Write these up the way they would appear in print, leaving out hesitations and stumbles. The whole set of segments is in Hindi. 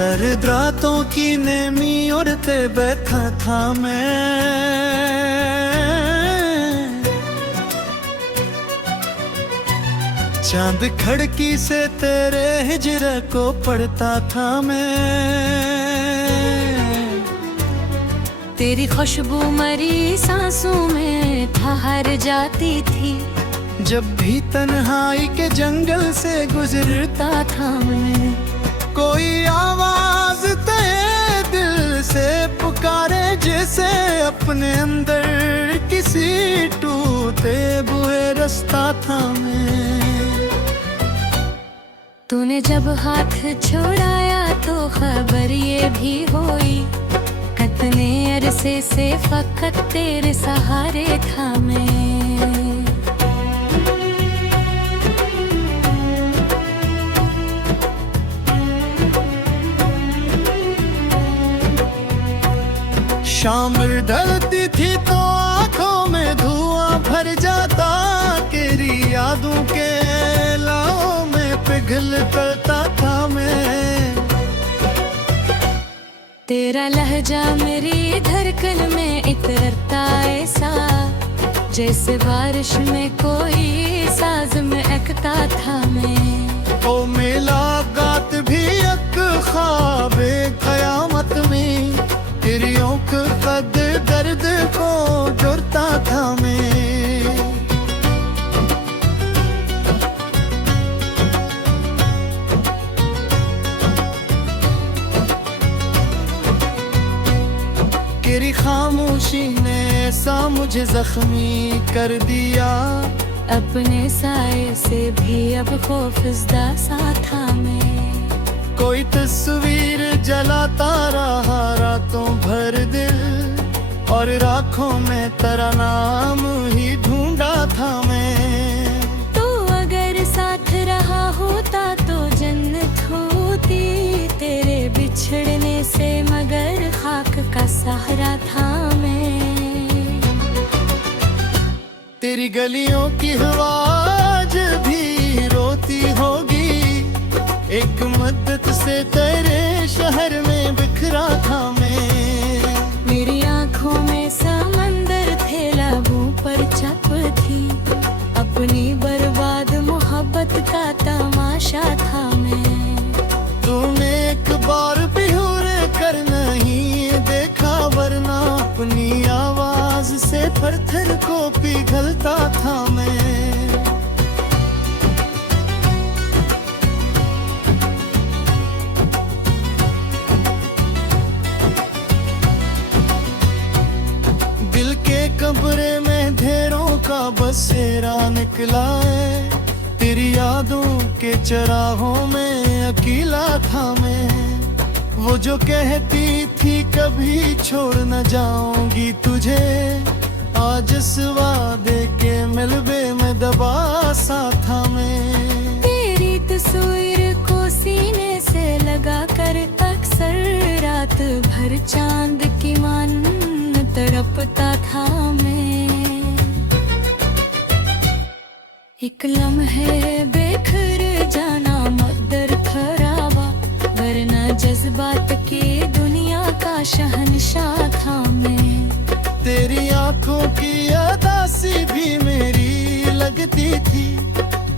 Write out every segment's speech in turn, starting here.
सर्द रातों की नेमी उड़ते बैठा था मैं, चांद खिड़की से तेरे हिजरा को पढ़ता था मैं। तेरी खुशबू मरी सांसों में ठहर जाती थी, जब भी तन्हाई के जंगल से गुजरता था मैं। कोई आवाज तेरे दिल से पुकारे, जैसे अपने अंदर किसी टूटे बुए रास्ता था मैं। तूने जब हाथ छोड़ाया तो खबर ये भी हुई, कितने अरसे से फकत तेरे सहारे था मैं। शाम ढलती थी तो आंखों में धुआं भर जाता, तेरी यादों के लाओं में पिघल करता था मैं। तेरा लहजा मेरी धड़कन में इतरता ऐसा, जैसे बारिश में कोई साज में अकता था मैं। ओ मुलाकात भी एक ख्वाब क़यामत में, तेरी आँख कद दर्द को जोड़ता था मैं। तेरी खामोशी ने ऐसा मुझे जख्मी कर दिया, अपने साए से भी अब खौफजदा सा था मैं। कोई तस्वीर जलाता रहा रातों भर दिल, और राखों में तेरा नाम ही ढूंढा था मैं। तो अगर साथ रहा होता तो जन्नत होती, तेरे बिछड़ने से मगर खाक का सहारा था मैं। तेरी गलियों की हवा आज भी रोती होगी, एक मुद्दत से तेरे शहर में बिखरा था मैं। मेरी आंखों में समंदर थे, लबों पर चप थी, अपनी बर्बाद मोहब्बत का तमाशा था मैं। तूने एक बार भी हुर कर नहीं देखा, वरना अपनी आवाज से पत्थर को पिघलता था मैं। दिल के कब्रे में ढेरों का बसेरा निकला है, तेरी यादों के चराहों में अकेला था मैं। वो जो कहती थी कभी छोड़ न जाऊंगी तुझे, आज इस वादे के मिलबे में दबा सा था मैं। तेरी तस्वीर को सीने से लगा कर अक्सर रात भर चांद की मान तड़पता था मैं। एक लम्हे बेखर जाना मदर खराबा, वरना जज्बात की दुनिया का शहंशाह था मैं। तेरी आंखों की अदासी भी मेरी लगती थी,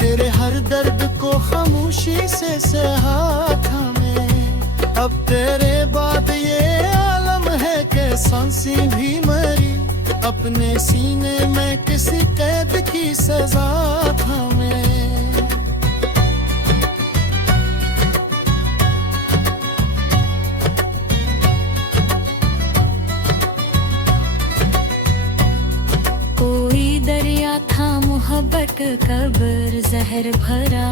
तेरे हर दर्द को खामोशी से सहा था मैं। अब तेरे बाद ये आलम है कि सांसें भी मरी, अपने सीने में किसी कैद की सजा था मैं। कोई दरिया था मोहब्बत कब्र जहर भरा,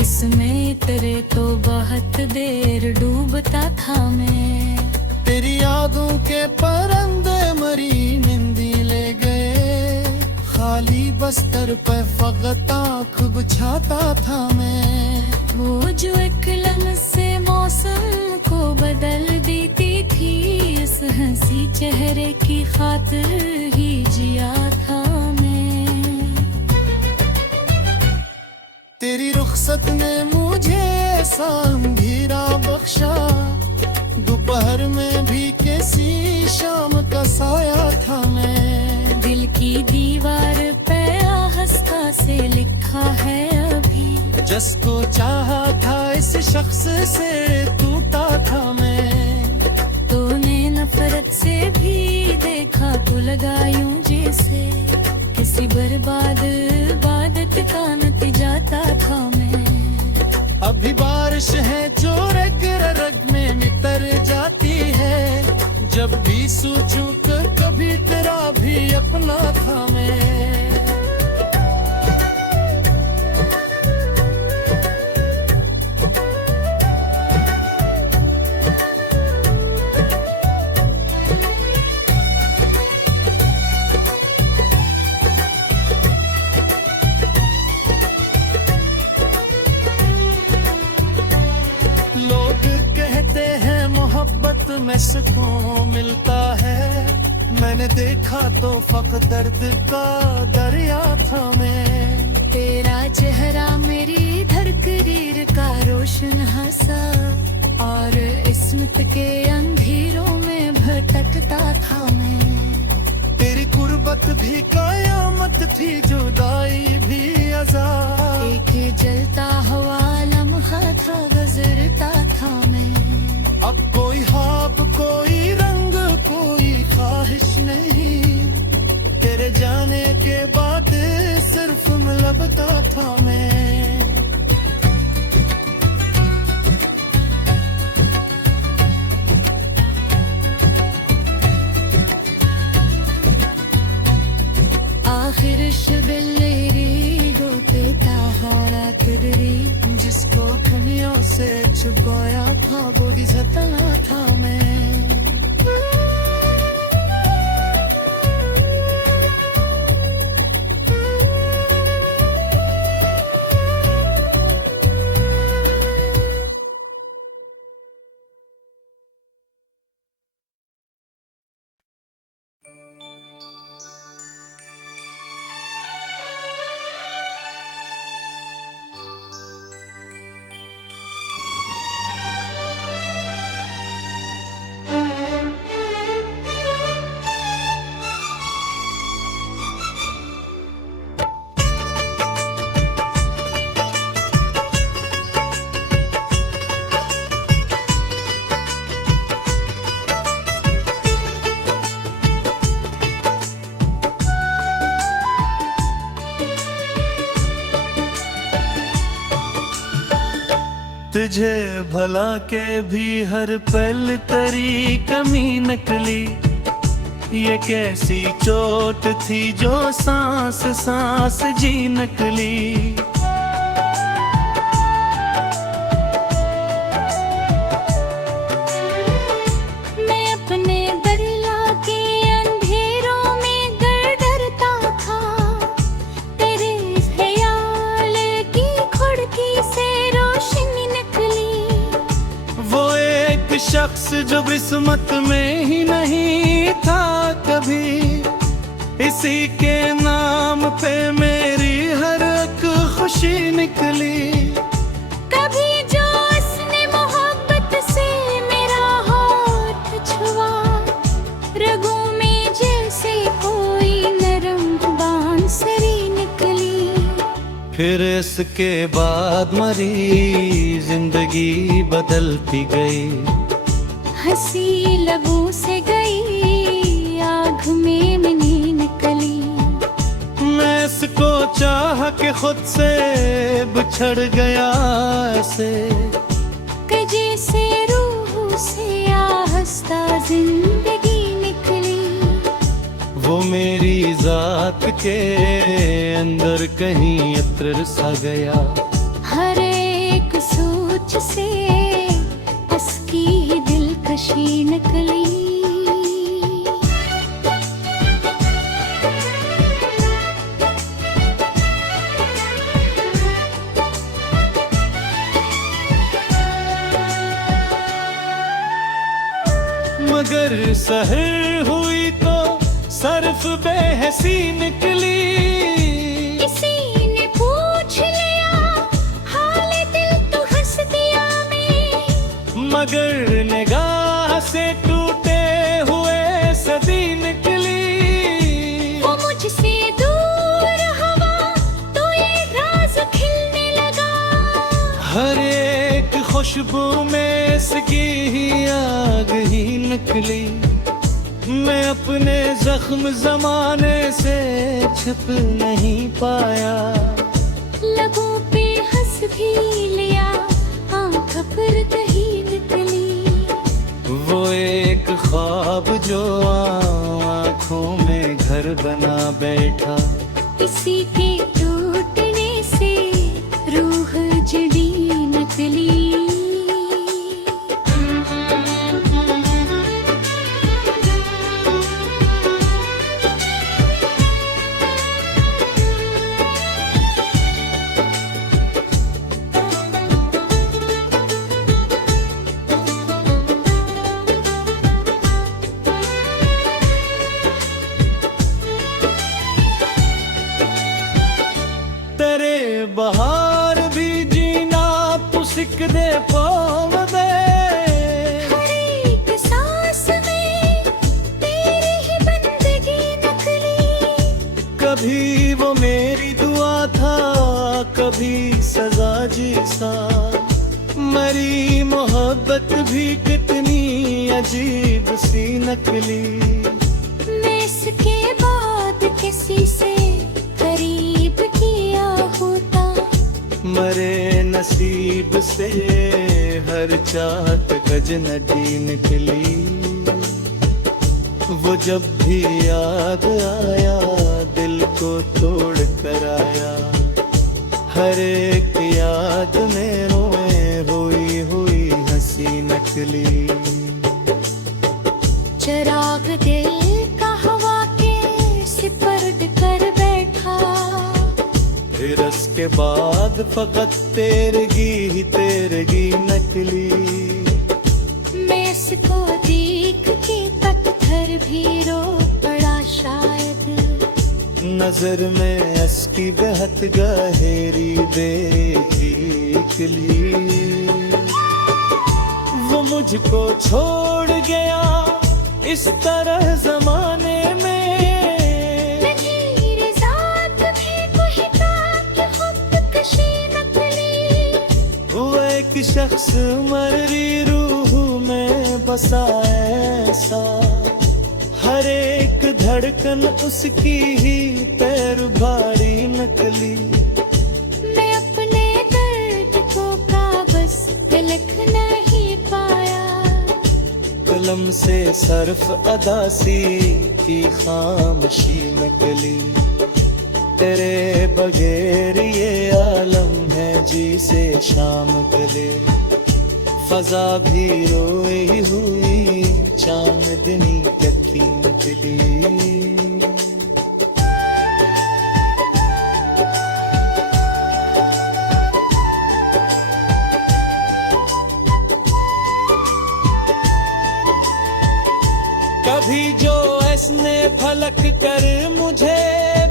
इसमें इतरे तो बहुत देर डूबता था मैं। तेरी यादों के परंदे मरी निंदी ले गए, खाली बस्तर पे फकत आँख बुझाता था मैं। वो जो एक लम्हे से मौसम को बदल देती थी, इस हंसी चेहरे की खातिर ही जिया था मैं। तेरी रुखसत ने मुझे ऐसा अंधेरा बख्शा, दोपहर में भी कैसी शाम का साया था मैं। दिल की दीवार पे हंसता से लिखा है अभी, जिसको चाहा था इस शख्स से टूटा था मैं। तूने नफरत से भी देखा तो लगा यूं जैसे किसी बर्बाद इबादत का नतीजा था मैं। अभी बारिश है जो रग रग में मितर जाती है, जब भी सोचूं कि कभी तेरा भी अपना था मैं। मोहब्बत में सुकून मिलता है, मैंने देखा तो फक़्त दर्द का दरिया था मैं। तेरा चेहरा मेरी धड़करीर का रोशन हंसा, और इस्मत के अंधेरों में भटकता था मैं। तेरी गुर्बत भी कयामत थी, जुदाई भी अज़ाब। एक जलता हुआ लम्हा था, गुजरता था मैं। अब कोई ख्वाब, कोई रंग, कोई ख्वाहिश नहीं, तेरे जाने के बाद सिर्फ मिलता था मैं। आखिर शबिल्लेरी होते ताहारा किदरी, जिसको दुनिया से छुपाया था वो भी सतना था मैं। तुझे भला के भी हर पल तेरी कमी निकली, ये कैसी चोट थी जो सांस सांस जी निकली। मैं अपने दरिया के अंधेरों में डरता था, तेरे ख्याल की खिड़की से रोशनी निकली। वो एक शख्स जो किस्मत में ही नहीं था कभी, इसी के नाम पे मेरी हर एक खुशी निकली। कभी जो उसने मोहब्बत से मेरा हाथ छुआ, रगों में जैसे कोई नरम बांसुरी निकली। फिर इसके बाद मरी जिंदगी बदलती गई, हंसी लबों से गई, आँख में मनी निकली। मैं इसको चाह के खुद से बिछड़ गया ऐसे, कि जैसे रूह से आहस्ता जिंदगी निकली। वो मेरी जात के अंदर कहीं अतर सा गया। हर एक सोच से उसकी ही दिलकशी निकली। मगर सहर हुई तो सरफ बेहसी निकली। किसी ने पूछ लिया हाल दिल तो हंस दिया मैं, मगर निगाह से टूटे हुए सदी निकली। वो मुझसे दूर हवा तो ये राज खिलने लगा। हर एक खुशबू में इसकी ही आग ही निकली। मैं अपने जख्म जमाने से छिप नहीं पाया। लबों पे हंस भी लिया, आँख पर कहीं निकली। वो एक ख्वाब जो आँखों में घर बना बैठा। इसी के टूटने से रूह जड़ी नकली। तेरे बहार भी जीना तू सिक दे पाव दे। हर एक सांस में तेरी ही बंदगी नकली। कभी वो मेरी दुआ था, कभी सजा जैसा। मरी मोहब्बत भी कितनी अजीब सी नकली। मैं इसके बाद किसी से करीब किया होता। मरे नसीब से हर चाहत गजनदी निकली। वो जब भी याद आया दिल को तोड़ कर आया। हर एक याद में रोए हुई हुई हंसी नकली। चिराग दिल का हवा के सिपर्द कर बैठा। फिर उसके बाद फकत तेरगी ही तेरगी नकली। मैं इसको देख के पत्थर भी रो पड़ा शायद। नजर में इसकी बहत गहरी देखी खिली। वो मुझको छोड़ गया इस तरह जमाने में। मेरी जात भी कोई था कि खुद कशी नकली। वो एक शख्स मरी रूह में बसा ऐसा। हर एक धड़कन उसकी ही पैर भारी नकली। मैं अपने दर्द को कागज पे लिख नहीं पाया। कलम से सर्फ अदासी की खामोशी नकली। तेरे बगैर ये आलम है जी से शाम गले। फजा भी रोई हुई चांदनी कती निकली। कभी जो ऐसने फलक कर मुझे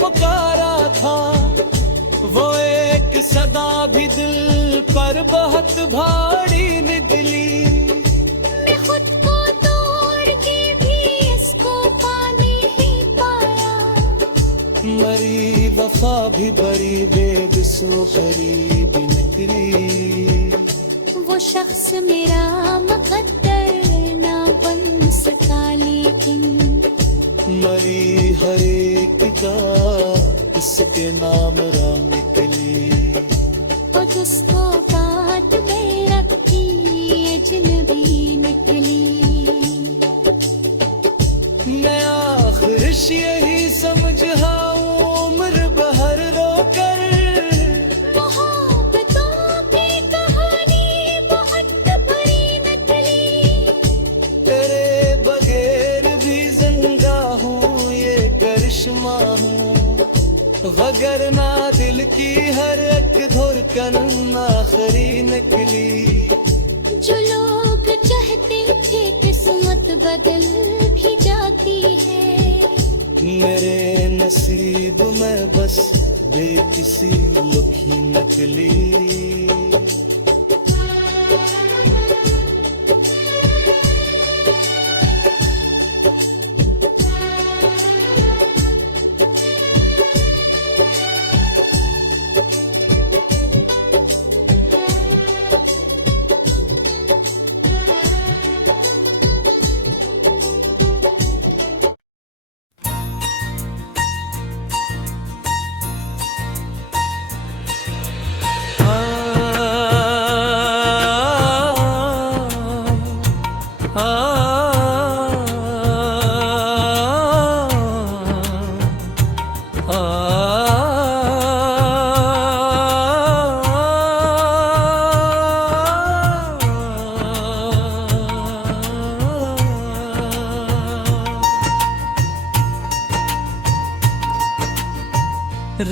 पुकारा था। वो एक सदा भी दिल पर बहुत भारी निकली। मैं खुद को तोड़ के भी इसको पा नहीं पाया। मरी वफा भी बड़ी बेबसो करीब निकली। वो शख्स मेरा मुकद्दर ना बन सका लेकिन। मरी हर एक का इसके नाम राम निकली। वो जिसको बात में रखी अजनबी निकली। मैं आखिरिश यही समझा उम्र बहर रोकर। मोहब्बतों की कहानी बहुत भरी नकली। तेरे बगैर भी जिंदा हूँ ये करिश्मा हूँ। वगरना दिल की हर एक धड़कन आखिरी नकली। जो लोग चाहते थे किस्मत बदल भी जाती है। मेरे नसीब में बस बेकिसी लुकी नकली।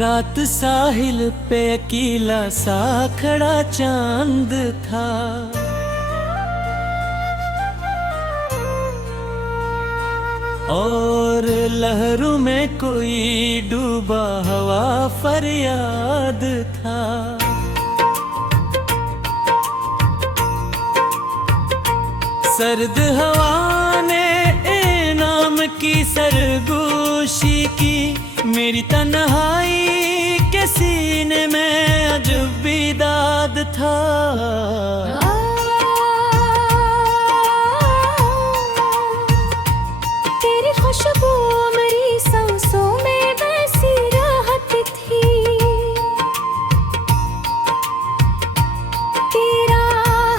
रात साहिल पे अकेला सा खड़ा चांद था। और लहरों में कोई डूबा हवा फरियाद था। सर्द हवा ने इनाम की सरगोशी की, मेरी तन्हाई के सीने में अजूबी दाद था। तेरी खुशबू मेरी सांसों में वैसी राहत थी, तेरा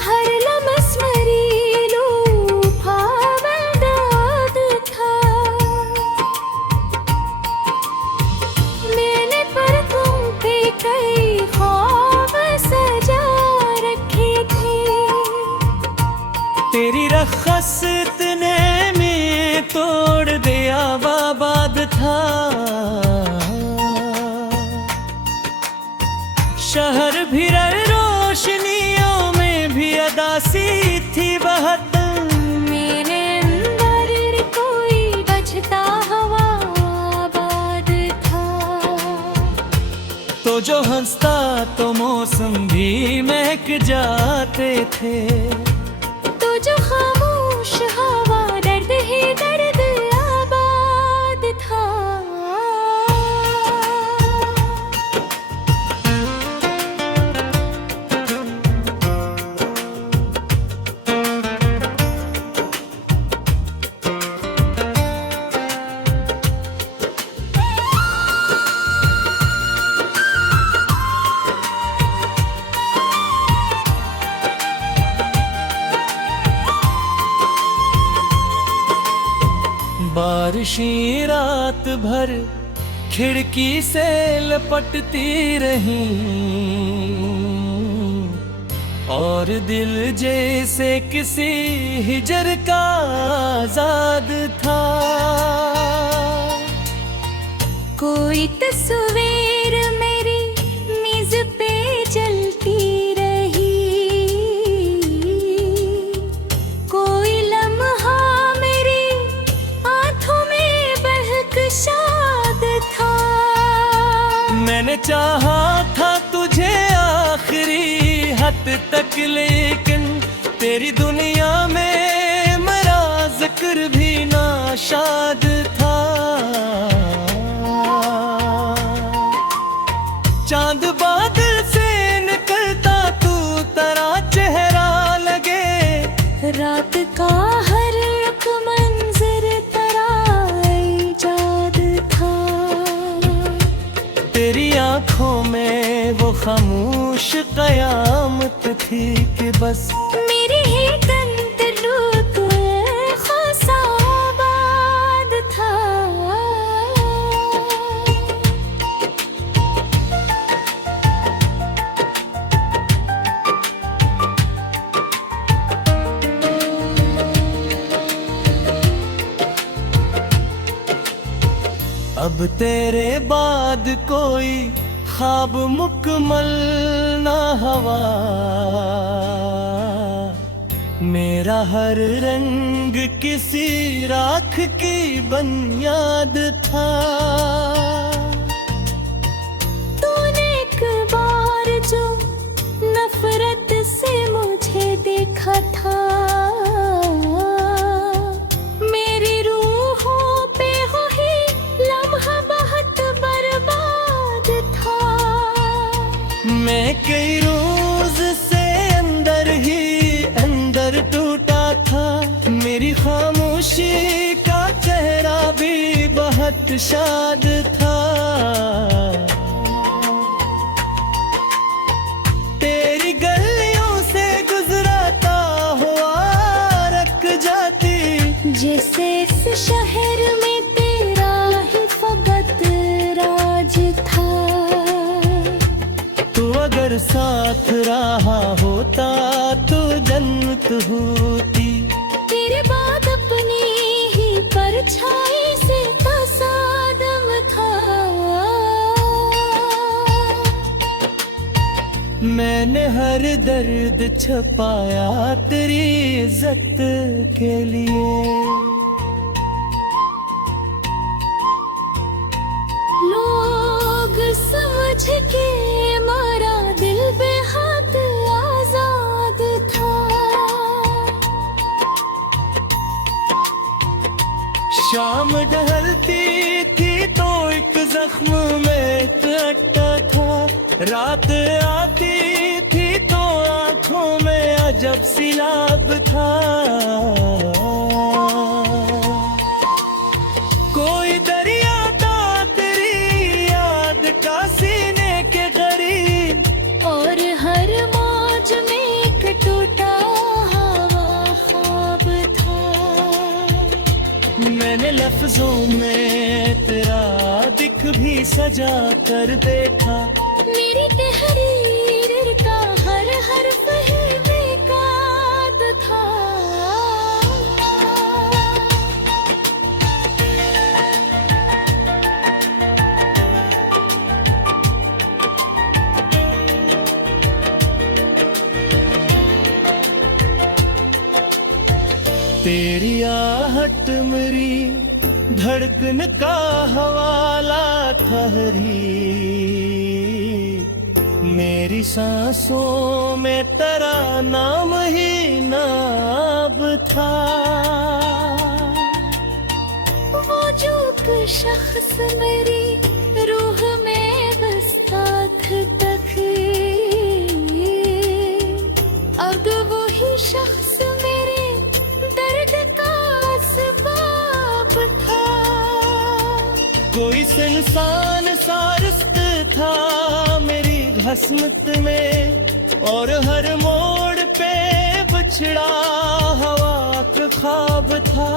हर लम्स मरीलू भावदाद था। मैंने पर तुम पे कई ख्वाब सजा रखे थे, तेरी रखसत ने में तोड़ दिया बाबाद था। शहर भी रोशनियों में भी अदासी थी बहुत। मेरे अंदर कोई बजता हवा आबाद था। तो जो हंसता तो मौसम भी महक जाते थे। तो जो खामोश हवा दर्द ही दर्द आबाद था। बारिशें रात भर खिड़की से लपटती रही, और दिल जैसे किसी हिजर का आजाद था। कोई तस्वीर मेरी मेज पे जलती रही, कोई लम्हा मेरी आंखों में बहकशाद था। मैंने चाहा था तुझे आखिरी हद तक, लेकिन तेरी दुनिया में मेरा जिक्र भी नाशाद था। चांद बादल से निकलता तू तेरा चेहरा लगे। रात का हर एक मंजर तेरा इजाद था। तेरी आंखों में वो खामोश कयामत थी कि बस मेरी ही तंतलू को खासा आबाद था। अब तेरे बाद कोई ख्वाब मुकम्मल ना हवा। मेरा हर रंग किसी राख की बुनियाद था। तूने एक बार जो नफरत से मुझे देखा था, मेरी रूहों पे हो ही लम्हा बहुत बर्बाद था। मैं कई रोज से अंदर ही अंदर टूटा था। मेरी खामोशी का चेहरा भी बहुत शाद था। तेरी गलियों से गुजरता हुआ रख जाती, जैसे इस शहर में तेरा ही फकत राज था। तू अगर साथ रहा होता तो जन्नत होती। तेरे बाद अपनी ही परछाई से तसादम था। मैंने हर दर्द छुपाया तेरी इज्जत के लिए। लोग समझ के मारा दिल बेहात आजाद था। शाम ढलती थी तो एक जख्म में एक अट्टा था, रात आती थी तो आंखों में अजब सिलाब था। कोई दरिया था तेरी याद का सीने के करीब, और हर मौज में एक टूटा हवा ख्वाब था। मैंने लफ्जों में तेरा दिख भी सजा कर देखा। मेरी तहरीर का हर हर्फ ही बेकाद था। तेरी आहट मेरी धड़कन का हवाला ठहरी, मेरी सांसों में तेरा नाम ही नाब था। वो जो एक शख्स मेरी रूह में बसता था तक, अब वही शख्स मेरे दर्द का असबाब था। कोई इंसान सारस्त था मेरी हसमत में, और हर मोड़ पे बछड़ा हवा का ख्वाब था।